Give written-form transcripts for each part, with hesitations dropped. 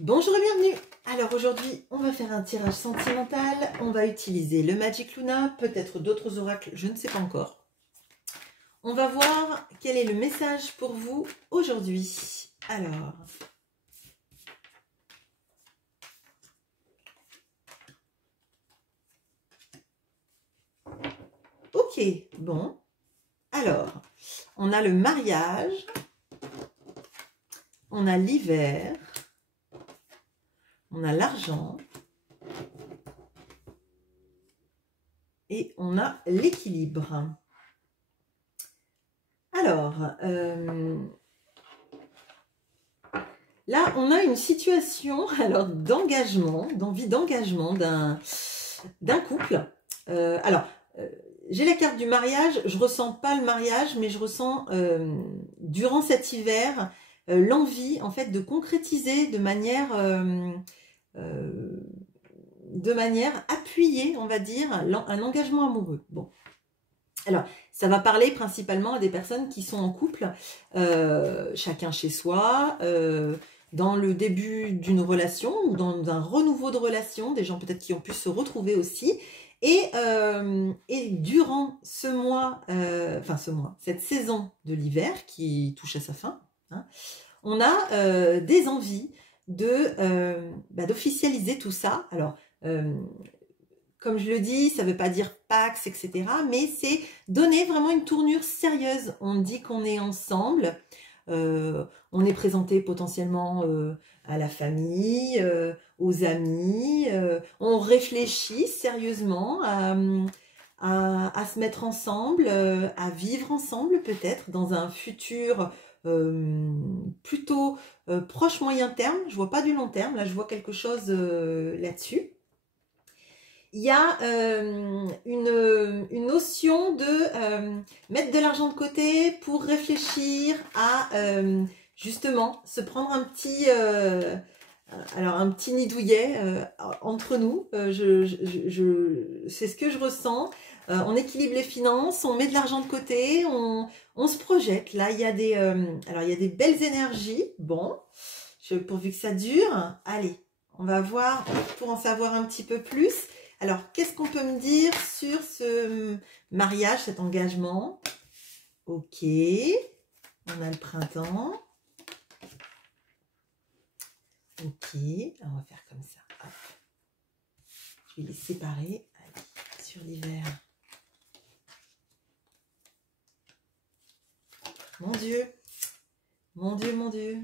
Bonjour et bienvenue. Alors aujourd'hui, on va faire un tirage sentimental. On va utiliser le Magic Luna, peut-être d'autres oracles, je ne sais pas encore. On va voir quel est le message pour vous aujourd'hui. Alors, ok, bon. Alors, on a le mariage, on a l'hiver, on a l'argent et on a l'équilibre. Alors, là, on a une situation d'engagement, d'envie d'engagement d'un couple. J'ai la carte du mariage, je ressens pas le mariage, mais je ressens durant cet hiver l'envie en fait de concrétiser de manière appuyée, on va dire, un engagement amoureux. Bon, alors ça va parler principalement à des personnes qui sont en couple, chacun chez soi, dans le début d'une relation ou dans un renouveau de relation, des gens peut-être qui ont pu se retrouver aussi. Et durant ce mois, cette saison de l'hiver qui touche à sa fin, hein, on a des envies d'officialiser tout ça. Alors, comme je le dis, ça ne veut pas dire Pax, etc. Mais c'est donner vraiment une tournure sérieuse. On dit qu'on est ensemble. On est présenté potentiellement à la famille, aux amis. On réfléchit sérieusement à se mettre ensemble, à vivre ensemble peut-être dans un futur plutôt proche moyen terme. Je vois pas du long terme, là je vois quelque chose là-dessus. Il y a une notion de mettre de l'argent de côté pour réfléchir à justement se prendre un petit nid douillet entre nous. C'est ce que je ressens. On équilibre les finances, on met de l'argent de côté, on se projette. Là, il y a des belles énergies. Bon, pourvu que ça dure. Allez, on va voir pour en savoir un petit peu plus. Alors, qu'est-ce qu'on peut me dire sur ce mariage, cet engagement? Ok, on a le printemps. Ok, alors on va faire comme ça. Hop. Je vais les séparer. Allez, sur l'hiver. Mon Dieu, mon Dieu, mon Dieu.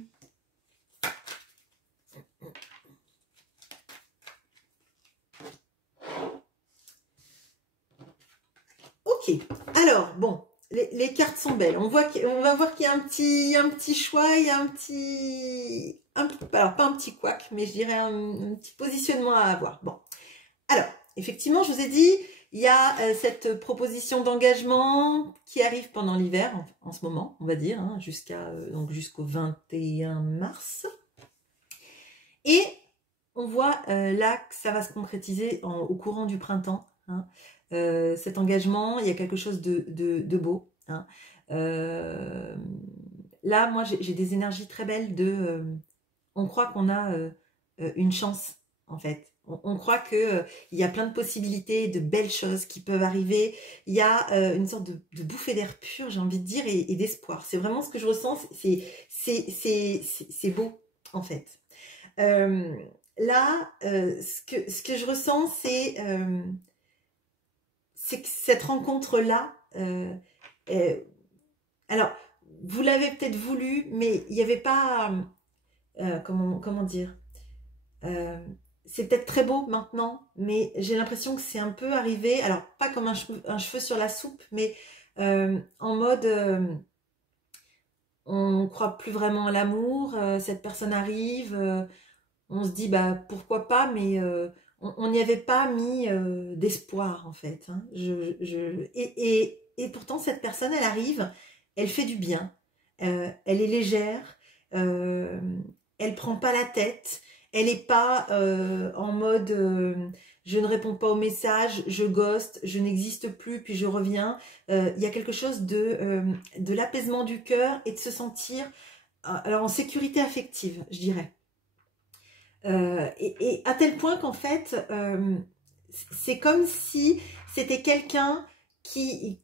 Ok, alors, bon, les cartes sont belles. On va voir qu'il y a un petit choix, il y a alors pas un petit couac, mais je dirais un petit positionnement à avoir. Bon, alors, effectivement, je vous ai dit, il y a cette proposition d'engagement qui arrive pendant l'hiver, en ce moment, on va dire, hein, jusqu'au 21 mars. Et on voit là que ça va se concrétiser au courant du printemps, hein. Cet engagement, il y a quelque chose de beau, hein. Là, moi, j'ai des énergies très belles on croit qu'on a une chance, en fait. On croit qu'il y a plein de possibilités, de belles choses qui peuvent arriver. Il y a une sorte de bouffée d'air pur, j'ai envie de dire, et d'espoir. C'est vraiment ce que je ressens. C'est beau, en fait. Là, ce que je ressens, c'est que cette rencontre-là, alors, vous l'avez peut-être voulu, mais il n'y avait pas, comment dire, c'est peut-être très beau maintenant, mais j'ai l'impression que c'est un peu arrivé, alors pas comme un cheveu sur la soupe, mais en mode, on ne croit plus vraiment à l'amour, cette personne arrive, on se dit bah pourquoi pas, mais on n'y avait pas mis d'espoir en fait, hein. Et pourtant cette personne elle arrive, elle fait du bien, elle est légère, elle prend pas la tête, elle n'est pas en mode je ne réponds pas aux messages, je ghoste, je n'existe plus puis je reviens. Il y a quelque chose de l'apaisement du cœur et de se sentir alors en sécurité affective, je dirais. Et à tel point qu'en fait, c'est comme si c'était quelqu'un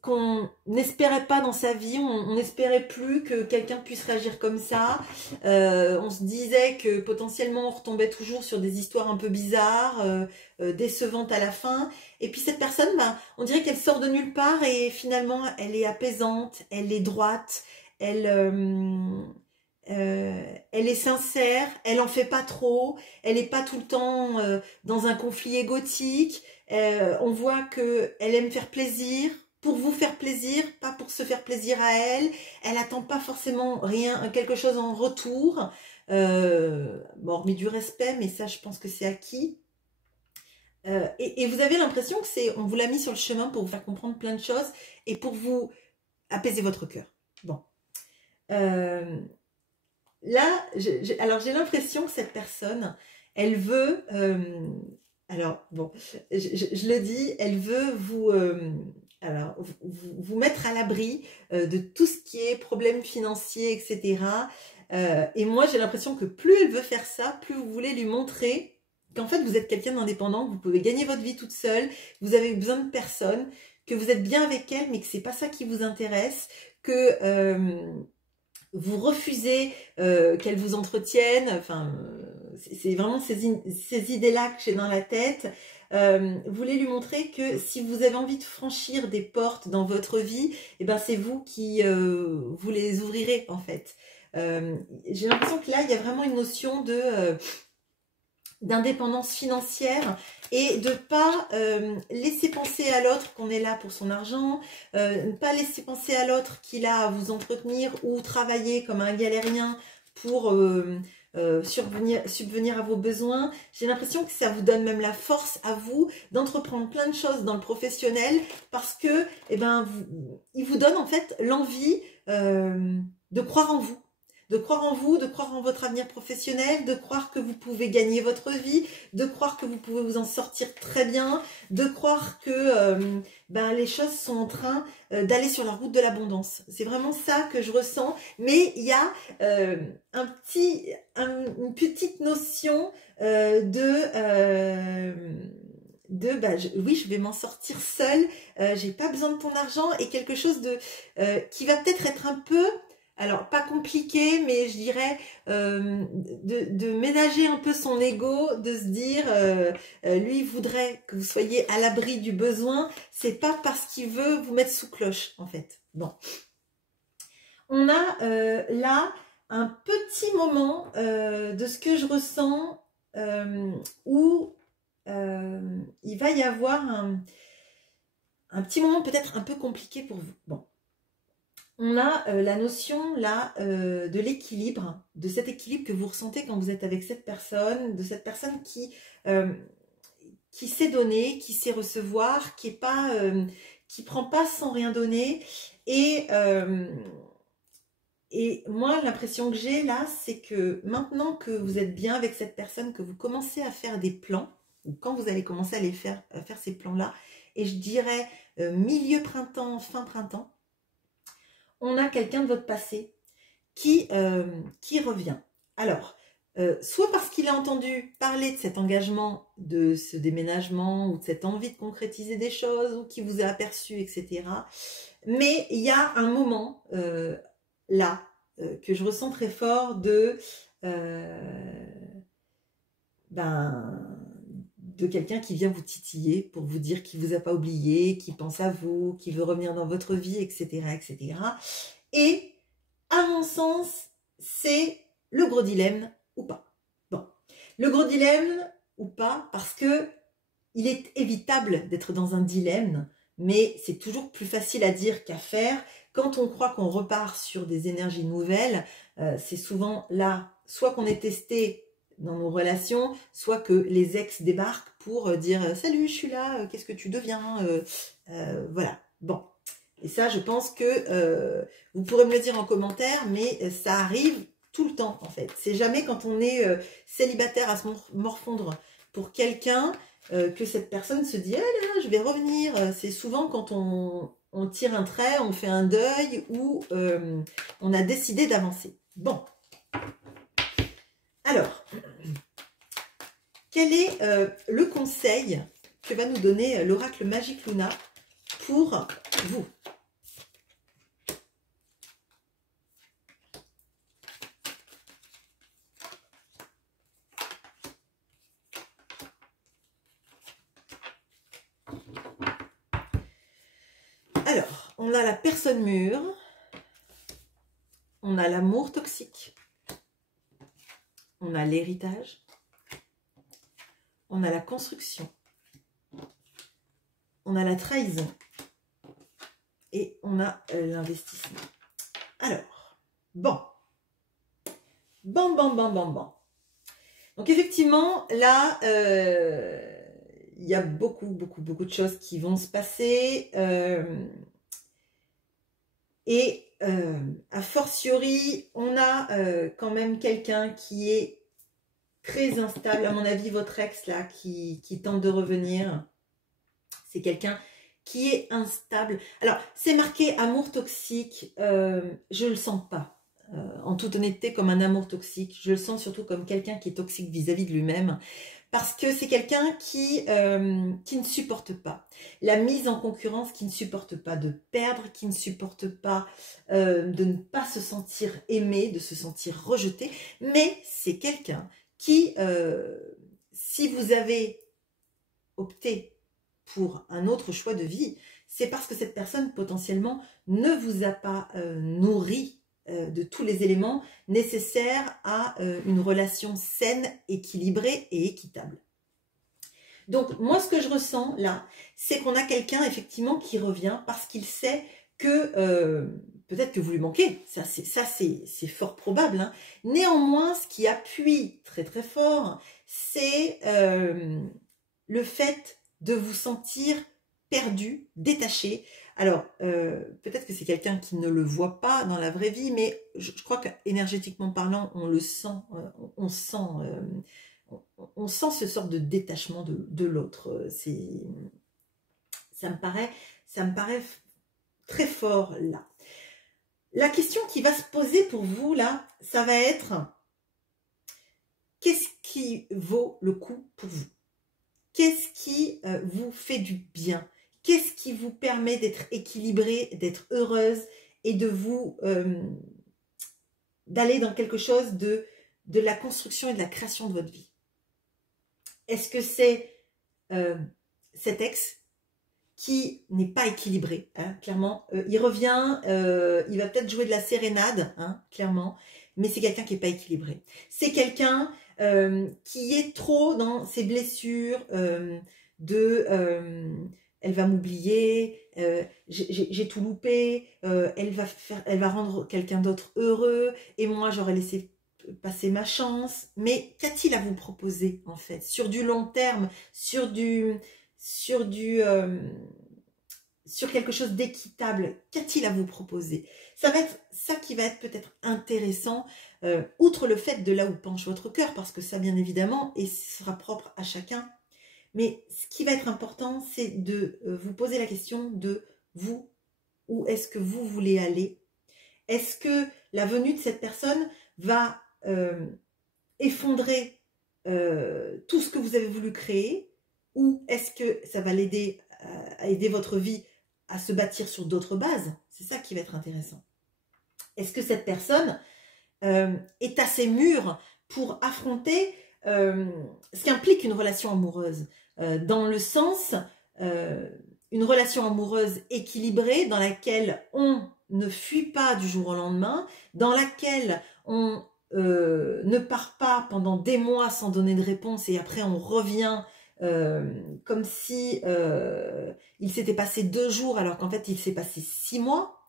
qu'on n'espérait pas dans sa vie, on n'espérait plus que quelqu'un puisse réagir comme ça. On se disait que potentiellement on retombait toujours sur des histoires un peu bizarres, décevantes à la fin. Et puis cette personne, ben, on dirait qu'elle sort de nulle part et finalement elle est apaisante, elle est droite, elle est sincère, elle en fait pas trop, elle est pas tout le temps dans un conflit égotique. On voit que elle aime faire plaisir pour vous faire plaisir, pas pour se faire plaisir à elle. Elle attend pas forcément rien, quelque chose en retour. Bon, hormis du respect, mais ça, je pense que c'est acquis. Et vous avez l'impression que on vous l'a mis sur le chemin pour vous faire comprendre plein de choses et pour vous apaiser votre cœur. Bon. Là, alors j'ai l'impression que cette personne, elle veut, alors bon, je le dis, elle veut alors, vous mettre à l'abri de tout ce qui est problème financier, etc. Et moi, j'ai l'impression que plus elle veut faire ça, plus vous voulez lui montrer qu'en fait, vous êtes quelqu'un d'indépendant, que vous pouvez gagner votre vie toute seule, vous avez besoin de personne, que vous êtes bien avec elle, mais que c'est pas ça qui vous intéresse, que vous refusez qu'elle vous entretienne, enfin, c'est vraiment ces idées-là que j'ai dans la tête. Vous voulez lui montrer que si vous avez envie de franchir des portes dans votre vie, eh ben c'est vous qui vous les ouvrirez en fait. J'ai l'impression que là, il y a vraiment une notion d'indépendance financière et de pas laisser penser à l'autre qu'on est là pour son argent, ne pas laisser penser à l'autre qu'il a à vous entretenir ou travailler comme un galérien pour subvenir à vos besoins. J'ai l'impression que ça vous donne même la force à vous d'entreprendre plein de choses dans le professionnel parce que eh ben, il vous donne en fait l'envie de croire en vous. De croire en vous, de croire en votre avenir professionnel, de croire que vous pouvez gagner votre vie, de croire que vous pouvez vous en sortir très bien, de croire que ben, les choses sont en train d'aller sur la route de l'abondance. C'est vraiment ça que je ressens, mais il y a une petite notion oui, je vais m'en sortir seule, j'ai pas besoin de ton argent et quelque chose qui va peut-être être un peu... Alors, pas compliqué, mais je dirais de ménager un peu son ego, de se dire, lui, il voudrait que vous soyez à l'abri du besoin, c'est pas parce qu'il veut vous mettre sous cloche, en fait. Bon. On a là un petit moment de ce que je ressens où il va y avoir un petit moment peut-être un peu compliqué pour vous. Bon. On a la notion là de l'équilibre, de cet équilibre que vous ressentez quand vous êtes avec cette personne, de cette personne qui sait donner, qui sait recevoir, qui prend pas sans rien donner. Et moi, l'impression que j'ai là, c'est que maintenant que vous êtes bien avec cette personne, que vous commencez à faire des plans, ou quand vous allez commencer à faire ces plans-là, et je dirais milieu printemps, fin printemps, on a quelqu'un de votre passé qui revient. Alors, soit parce qu'il a entendu parler de cet engagement, de ce déménagement, ou de cette envie de concrétiser des choses, ou qui vous a aperçu, etc. Mais il y a un moment, là, que je ressens très fort de quelqu'un qui vient vous titiller pour vous dire qu'il ne vous a pas oublié, qui pense à vous, qui veut revenir dans votre vie, etc., etc. Et, à mon sens, c'est le gros dilemme ou pas. Bon, le gros dilemme ou pas, parce que il est évitable d'être dans un dilemme, mais c'est toujours plus facile à dire qu'à faire. Quand on croit qu'on repart sur des énergies nouvelles, c'est souvent là, soit qu'on est testé dans nos relations, soit que les ex débarquent pour dire « Salut, je suis là, qu'est-ce que tu deviens ?» Voilà, bon. Et ça, je pense que vous pourrez me le dire en commentaire, mais ça arrive tout le temps, en fait. C'est jamais quand on est célibataire à se morfondre pour quelqu'un que cette personne se dit « Ah là, je vais revenir ». C'est souvent quand on tire un trait, on fait un deuil ou on a décidé d'avancer. Bon. Alors, quel est le conseil que va nous donner l'oracle Magique Luna pour vous? Alors, on a la personne mûre, on a l'amour toxique, on a l'héritage, on a la construction, on a la trahison et on a l'investissement. Alors, bon. Donc effectivement, là, il y a beaucoup de choses qui vont se passer. A fortiori, on a quand même quelqu'un qui est très instable. À mon avis, votre ex là qui tente de revenir, c'est quelqu'un qui est instable. Alors, c'est marqué amour toxique, je ne le sens pas. En toute honnêteté, comme un amour toxique. Je le sens surtout comme quelqu'un qui est toxique vis-à-vis de lui-même. Parce que c'est quelqu'un qui ne supporte pas la mise en concurrence, qui ne supporte pas de perdre, qui ne supporte pas de ne pas se sentir aimé, de se sentir rejeté. Mais c'est quelqu'un qui, si vous avez opté pour un autre choix de vie, c'est parce que cette personne potentiellement ne vous a pas nourri de tous les éléments nécessaires à une relation saine, équilibrée et équitable. Donc moi ce que je ressens là, c'est qu'on a quelqu'un effectivement qui revient parce qu'il sait que peut-être que vous lui manquez, ça c'est fort probable, hein. Néanmoins ce qui appuie très fort, c'est le fait de vous sentir perdu, détaché. Alors, peut-être que c'est quelqu'un qui ne le voit pas dans la vraie vie, mais je crois qu'énergétiquement parlant, on le sent, on sent ce sort de détachement de l'autre. Ça me paraît très fort là. La question qui va se poser pour vous là, ça va être qu'est-ce qui vaut le coup pour vous? Qu'est-ce qui vous fait du bien? Qu'est-ce qui vous permet d'être équilibrée, d'être heureuse et de vous d'aller dans quelque chose de la construction et de la création de votre vie? Est-ce que c'est cet ex qui n'est pas équilibré, hein, clairement, il revient, il va peut-être jouer de la sérénade, hein, clairement, mais c'est quelqu'un qui n'est pas équilibré. C'est quelqu'un qui est trop dans ses blessures elle va m'oublier, j'ai tout loupé, elle va rendre quelqu'un d'autre heureux et moi j'aurais laissé passer ma chance. Mais qu'a-t-il à vous proposer en fait sur du long terme, sur quelque chose d'équitable? Qu'a-t-il à vous proposer? Ça va être ça qui va être peut-être intéressant, outre le fait de là où penche votre cœur, parce que ça bien évidemment, et ce sera propre à chacun. Mais ce qui va être important, c'est de vous poser la question de vous, où est-ce que vous voulez aller? Est-ce que la venue de cette personne va effondrer tout ce que vous avez voulu créer, ou est-ce que ça va l'aider à aider votre vie à se bâtir sur d'autres bases? C'est ça qui va être intéressant. Est-ce que cette personne est assez mûre pour affronter ce qu'implique une relation amoureuse, dans le sens une relation amoureuse équilibrée dans laquelle on ne fuit pas du jour au lendemain, dans laquelle on ne part pas pendant des mois sans donner de réponse et après on revient comme si il s'était passé 2 jours alors qu'en fait il s'est passé 6 mois.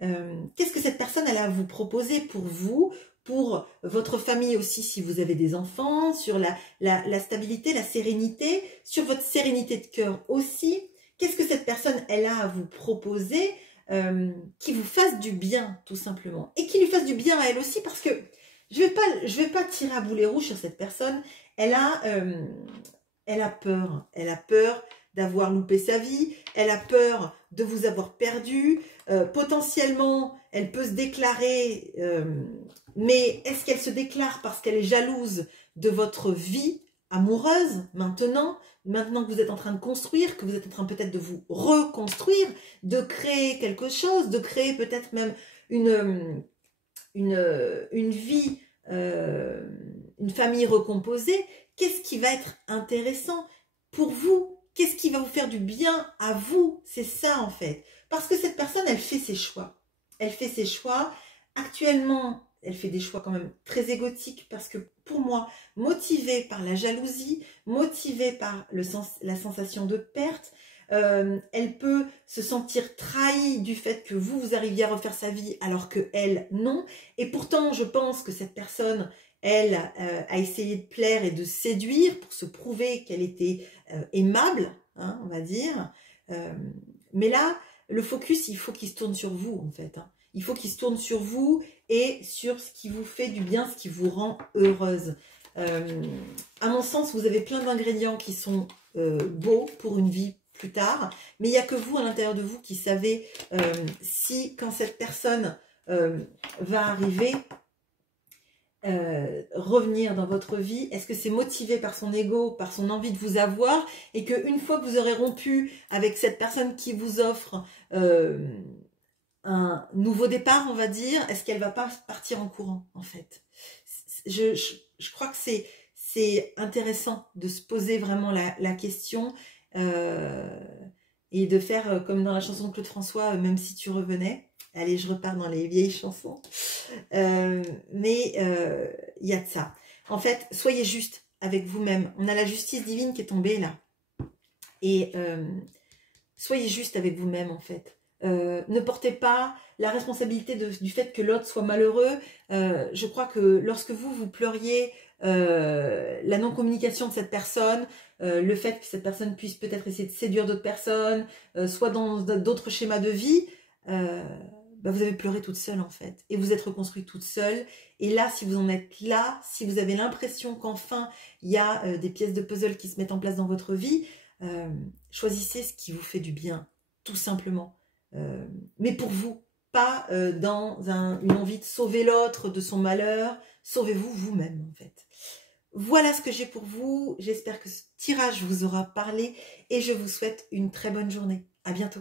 Qu'est-ce que cette personne elle a à vous proposer pour vous, pour votre famille aussi si vous avez des enfants, sur la stabilité, la sérénité, sur votre sérénité de cœur aussi? Qu'est-ce que cette personne elle a à vous proposer qui vous fasse du bien tout simplement, et qui lui fasse du bien à elle aussi, parce que je vais pas tirer à boulet rouge sur cette personne. Elle a peur d'avoir loupé sa vie, elle a peur de vous avoir perdu, potentiellement elle peut se déclarer, mais est-ce qu'elle se déclare parce qu'elle est jalouse de votre vie amoureuse maintenant que vous êtes en train de construire, que vous êtes en train peut-être de vous reconstruire, de créer quelque chose, de créer peut-être même une vie, une famille recomposée. Qu'est-ce qui va être intéressant pour vous? Qu'est-ce qui va vous faire du bien à vous? C'est ça en fait. Parce que cette personne, elle fait ses choix. Elle fait ses choix. Actuellement, elle fait des choix quand même très égotiques parce que pour moi, motivée par la jalousie, motivée par la sensation de perte, elle peut se sentir trahie du fait que vous arriviez à refaire sa vie alors que elle, non. Et pourtant, je pense que cette personne, elle, a essayé de plaire et de séduire pour se prouver qu'elle était aimable, hein, on va dire. Mais là, le focus, il faut qu'il se tourne sur vous, en fait. Hein. Il faut qu'il se tourne sur vous et sur ce qui vous fait du bien, ce qui vous rend heureuse. À mon sens, vous avez plein d'ingrédients qui sont beaux pour une vie plus tard, mais il n'y a que vous, à l'intérieur de vous, qui savez si, quand cette personne va arriver, revenir dans votre vie, est-ce que c'est motivé par son ego, par son envie de vous avoir, et qu'une fois que vous aurez rompu avec cette personne qui vous offre un nouveau départ, on va dire, est-ce qu'elle va pas partir en courant, en fait? Je crois que c'est intéressant de se poser vraiment la question et de faire comme dans la chanson de Claude François, même si tu revenais. Allez, je repars dans les vieilles chansons. Mais il y a de ça. En fait, soyez juste avec vous-même. On a la justice divine qui est tombée là. Et soyez juste avec vous-même, en fait. Ne portez pas la responsabilité du fait que l'autre soit malheureux. Je crois que lorsque vous pleuriez la non-communication de cette personne, le fait que cette personne puisse peut-être essayer de séduire d'autres personnes, soit dans d'autres schémas de vie, bah vous avez pleuré toute seule en fait. Et vous êtes reconstruite toute seule. Et là, si vous en êtes là, si vous avez l'impression qu'enfin, il y a des pièces de puzzle qui se mettent en place dans votre vie, choisissez ce qui vous fait du bien, tout simplement. Mais pour vous, pas dans une envie de sauver l'autre de son malheur. Sauvez-vous vous-même en fait. Voilà ce que j'ai pour vous. J'espère que ce tirage vous aura parlé et je vous souhaite une très bonne journée. À bientôt.